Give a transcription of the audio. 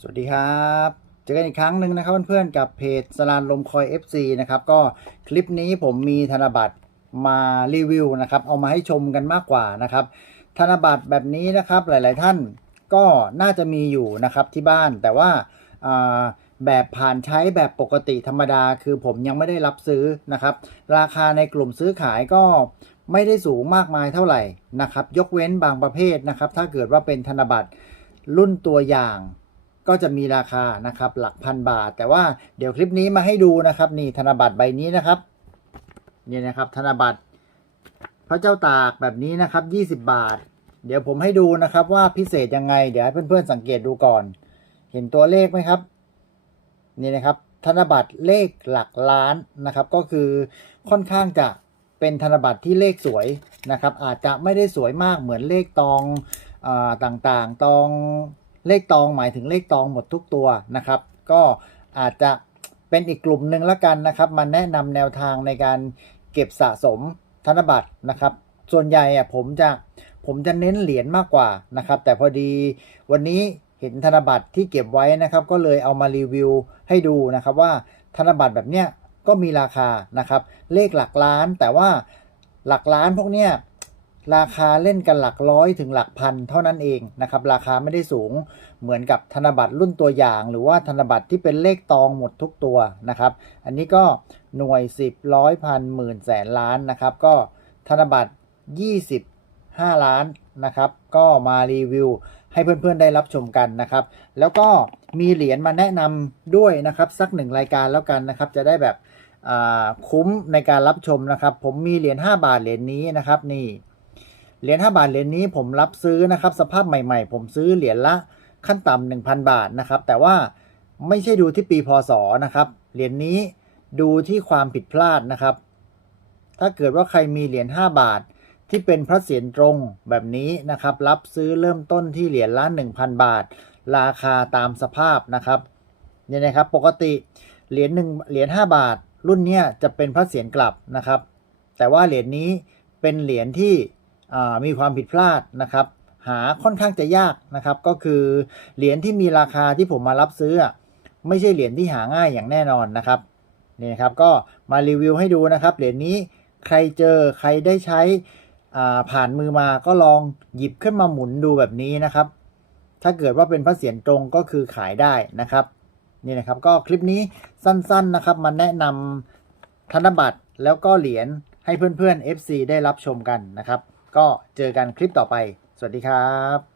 สวัสดีครับเจอกันอีกครั้งหนึ่งนะครับเพื่อนๆกับเพจสลานลมคอย FC นะครับก็คลิปนี้ผมมีธนบัตรมารีวิวนะครับเอามาให้ชมกันมากกว่านะครับ ธนบัตรแบบนี้นะครับหลายๆท่านก็น่าจะมีอยู่นะครับที่บ้านแต่ว่าอ่าแบบผ่านใช้แบบปกติธรรมดา คือผมยังไม่ได้รับซื้อนะครับ ราคาในกลุ่มซื้อขายก็ไม่ได้สูงมากมายเท่าไหร่นะครับ ยกเว้นบางประเภทนะครับ ถ้าเกิดว่าเป็นธนบัตรรุ่นตัวอย่าง ก็จะมีราคานะครับหลักพันบาท แต่ว่าเดี๋ยวคลิปนี้มาให้ดูนะครับ นี่ธนบัตรใบนี้นะครับนี่นะครับธนบัตรพระเจ้าตากแบบนี้นะครับ 20 บาท เดี๋ยวผมให้ดูนะครับว่าพิเศษยังไง เดี๋ยวให้เพื่อนๆสังเกตดูก่อน เห็นตัวเลขไหมครับ นี่นะครับ ธนบัตรเลขหลักล้านนะครับ ก็คือค่อนข้างจะเป็นธนบัตรที่เลขสวยนะครับ อาจจะไม่ได้สวยมากเหมือนเลขตองอาต่างๆ ตอง เลขตองหมายถึงเลขตองหมดทุกตัวนะครับ ก็อาจจะเป็นอีกกลุ่มหนึ่งละกันนะครับ มาแนะนำแนวทางในการเก็บสะสมธนบัตรนะครับ ส่วนใหญ่อะผมจะผมจะเน้นเหรียญมากกว่านะครับ แต่พอดีวันนี้เห็นธนบัตรที่เก็บไว้นะครับ ก็เลยเอามารีวิวให้ดูนะครับว่าธนบัตรแบบเนี้ยก็มีราคานะครับ เลขหลักล้านแต่ว่าหลักล้านพวกเนี้ย ราคาเล่นกันหลักร้อยถึงหลักพันเท่านั้นเองนะครับ ราคาไม่ได้สูงเหมือนกับธนบัตรรุ่นตัวอย่าง หรือว่าธนบัตรที่เป็นเลขตองหมดทุกตัวนะครับ อันนี้ก็หน่วย 10ร้อยพันหมื่นแสนล้านนะครับ ก็ธนบัตร 25 ล้านนะครับ ก็มารีวิวให้เพื่อนๆได้รับชมกันนะครับ แล้วก็มีเหรียญมาแนะนำด้วยนะครับสักหนึ่งรายการแล้วกันนะครับ จะได้แบบอ่าคุ้มในการรับชมนะครับ ผมมีเหรียญ5บาทเหรียญนี้นะครับนี่ เหรียญ5บาทเหรียญนี้ผมรับซื้อนะครับ สภาพใหม่ๆ ผมซื้อเหรียญละขั้นต่ำ1,000 บาทนะครับ แต่ว่าไม่ใช่ดูที่ปีพศนะครับ เหรียญนี้ดูที่ความผิดพลาดนะครับ ถ้าเกิดว่าใครมีเหรียญ5บาทที่เป็นพระเศียรตรงแบบนี้นะครับ รับซื้อเริ่มต้นที่เหรียญละ1,000 บาท ราคาตามสภาพนะครับเนี่ยนะครับปกติเหรียญหนึ่งเหรียญ5บาท รุ่นเนี้ยจะเป็นพระเศียรกลับนะครับ แต่ว่าเหรียญนี้เป็นเหรียญที่ มีความผิดพลาดนะครับ หาค่อนข้างจะยากนะครับ ก็คือเหรียญที่มีราคาที่ผมมารับซื้อ ไม่ใช่เหรียญที่หาง่ายอย่างแน่นอนนะครับนี่ครับก็มารีวิวให้ดูนะครับ เหรียญนี้ใครเจอใครได้ใช้ผ่านมือมาก็ลองหยิบขึ้นมาหมุนดูแบบนี้นะครับ ถ้าเกิดว่าเป็นพระเศียรตรงก็คือขายได้นะครับนี่นะครับก็คลิปนี้สั้นๆนะครับมาแนะนำธนบัตรแล้วก็เหรียญให้เพื่อนๆ FC ได้รับชมกันนะครับ ก็เจอกันคลิปต่อไป สวัสดีครับ